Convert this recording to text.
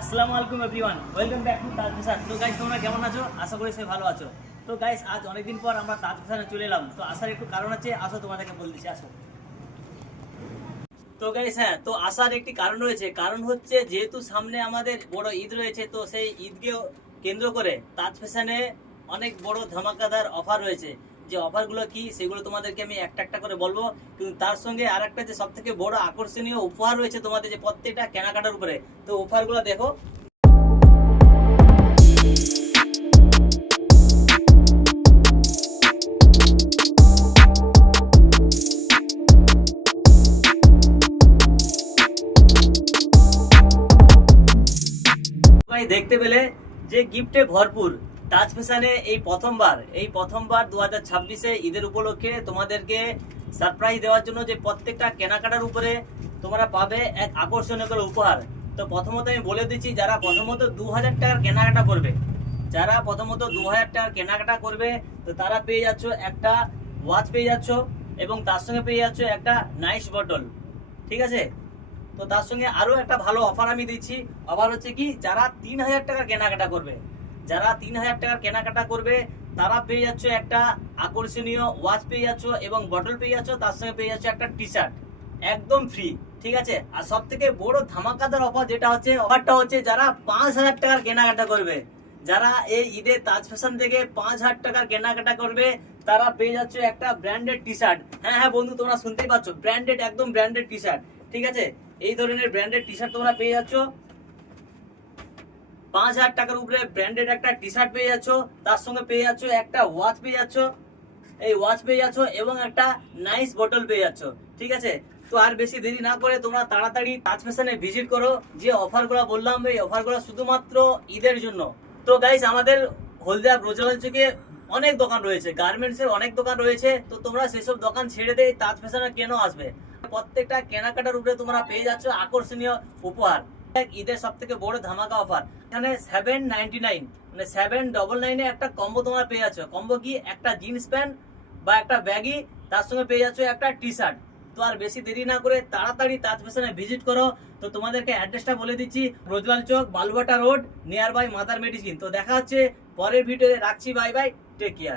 আসসালামু আলাইকুম everyone, welcome back to Taj fashion. তো গাইস, তোমরা কেমন আছো? আশা করি সবাই ভালো আছো। তো গাইস, আজ অনেকদিন পর আমরা তাজ ফ্যাশনে চলে এলাম। তো আসার একটু কারণ আছে, আসো তোমাদেরকে বলে দিচ্ছি, আসো। তো গাইস, হ্যাঁ, তো আসার একটি কারণ রয়েছে। কারণ হচ্ছে, যেহেতু সামনে আমাদের বড় ঈদ রয়েছে, তো সেই ঈদকে কেন্দ্র করে তাজ ফ্যাশনে অনেক বড় ধামাকাদার অফার রয়েছে। যে অফারগুলো কি, সেগুলো তোমাদেরকে আমি একটা একটা করে বলবো। কিন্তু তার সঙ্গে আর একটা যে সব থেকে বড় আকর্ষণীয় উপহার রয়েছে তোমাদের, যে প্রত্যেকটা কেনাকাটার উপরে। তো অফারগুলো দেখো। ভাই, দেখতে পেলে যে গিফটে ভরপুর তাজ ফ্যাশনে এই প্রথমবার 2026-এ ঈদের উপলক্ষে তোমাদেরকে সারপ্রাইজ দেওয়ার জন্য যে প্রত্যেকটা কেনাকাটার উপরে তোমরা পাবে এক আকর্ষণীয় করে উপহার। তো প্রথমত আমি বলে দিচ্ছি, যারা প্রথমত 2000 টাকার কেনাকাটা করবে, তো তারা পেয়ে যাচ্ছ একটা ওয়াচ পেয়ে যাচ্ছ, এবং তার সঙ্গে পেয়ে যাচ্ছ একটা নাইস বটল। ঠিক আছে? তো তার সঙ্গে আরো একটা ভালো অফার আমি দিচ্ছি। অফার হচ্ছে কি, যারা 3000 টাকার কেনাকাটা করবে তারা পেয়ে যাচ্ছ একটা আকর্ষণীয় ওয়াচ পেয়ে যাচ্ছ, এবং বটল পেয়ে যাচ্ছ, তার সঙ্গে পেয়ে যাচ্ছ একটা টি শার্ট একদম ফ্রি। ঠিক আছে? আর সব থেকে বড় ধামাকাদার অফার অফারটা হচ্ছে, যারা 5000 টাকার কেনাকাটা করবে, যারা এই ঈদে তাজ ফ্যাশন থেকে 5000 টাকার কেনাকাটা করবে, তারা পেয়ে যাচ্ছ একটা ব্র্যান্ডেড টি শার্ট। হ্যাঁ হ্যাঁ বন্ধু, তোমরা শুনতেই পাচ্ছ, ব্র্যান্ডেড, একদম ব্র্যান্ডেড টি শার্ট। ঠিক আছে? এই ধরনের ব্র্যান্ডেড টি শার্ট তোমরা পেয়ে যাচ্ছ। 5000 টাকার উপরে ব্র্যান্ডেড একটা টি শার্ট পেয়ে যাচ্ছ, তার সঙ্গে পেয়ে যাচ্ছ একটা ওয়াচ পেয়ে যাচ্ছ, এবং একটা নাইস বটল পেয়ে যাচ্ছ। ঠিক আছে? তো আর বেশি দেরি না করে তোমরা তাড়াতাড়ি তাজ ফ্যাশনে ভিজিট করো। যে অফারগুলো বললাম, এই অফারগুলো শুধুমাত্র ঈদের জন্য। তো গাইস, আমাদের হলদিয়া ব্রজলাল চকে অনেক দোকান রয়েছে, গার্মেন্টস এর অনেক দোকান রয়েছে। তো তোমরা সেসব দোকান ছেড়ে দিয়ে তাজ ফ্যাশনে কেন আসবে? প্রত্যেকটা কেনাকাটার উপরে তোমরা পেয়ে যাচ্ছ আকর্ষণীয় উপহার। ঈদের সব থেকে বড় ধামাকা অফার। এখানে 799 মানে 799 একটা কম্বো তোমরা পেয়ে যাচ্ছ। কম্বো কি? একটা জিন্স প্যান্ট বা একটা ব্যাগি, তার সঙ্গে পেয়ে যাচ্ছ একটা টি শার্ট। তো আর বেশি দেরি না করে তাড়াতাড়ি তাজ ফ্যাশনে ভিজিট করো। তো তোমাদেরকে অ্যাড্রেসটা বলে দিচ্ছি, Brajalal Chak, Balughata road, near by mother medicine. তো দেখা হচ্ছে পরের ভিডিওতে। রাখছি, বাই বাই, টেক কেয়ার।